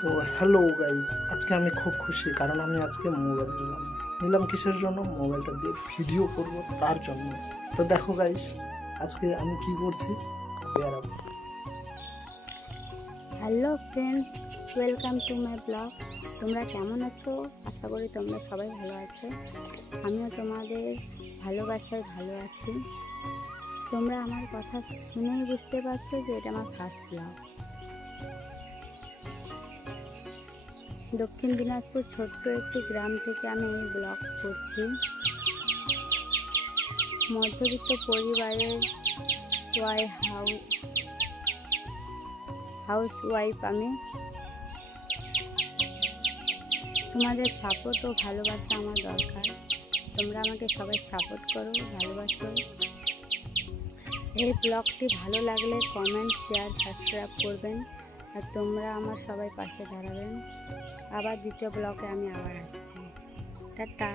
তো hello guys, আজকে আমি খুব খুশি কারণ আমি আজকে মোবাইল নিলাম কিসের জন্য? মোবাইলটা দিয়ে ভিডিও করব তার জন্য। তো দেখো গাইস, আজকে আমি কি করছি বেরাবো। Hello friends, welcome to my blog. তোমরা কেমন আছো? আশা করি তোমরা সবাই ভালো আছো। আমিও তোমাদের ভালোবাসায় ভালো আছি। তোমরা আমার কথা শুনেই বুঝতে পারছো যে এটা আমার ফার্স্ট ব্লগ। দক্ষিণ দিনাজপুর ছোট্ট একটি গ্রাম থেকে আমি এই ব্লগ করছি। মধ্যবিত্ত পরিবারের হাউস ওয়াইফ আমি। তোমাদের সাপোর্ট ও ভালোবাসা আমার দরকার। তোমরা আমাকে সবাই সাপোর্ট করো, ভালোবাসো। এই ব্লগটি ভালো লাগলে কমেন্ট, শেয়ার, সাবস্ক্রাইব করবেন। আর তোমরা আমার সবাই পাশে দাঁড়াবেন। আবার দ্বিতীয় ব্লগে আমি আবার আসছি। টাটা।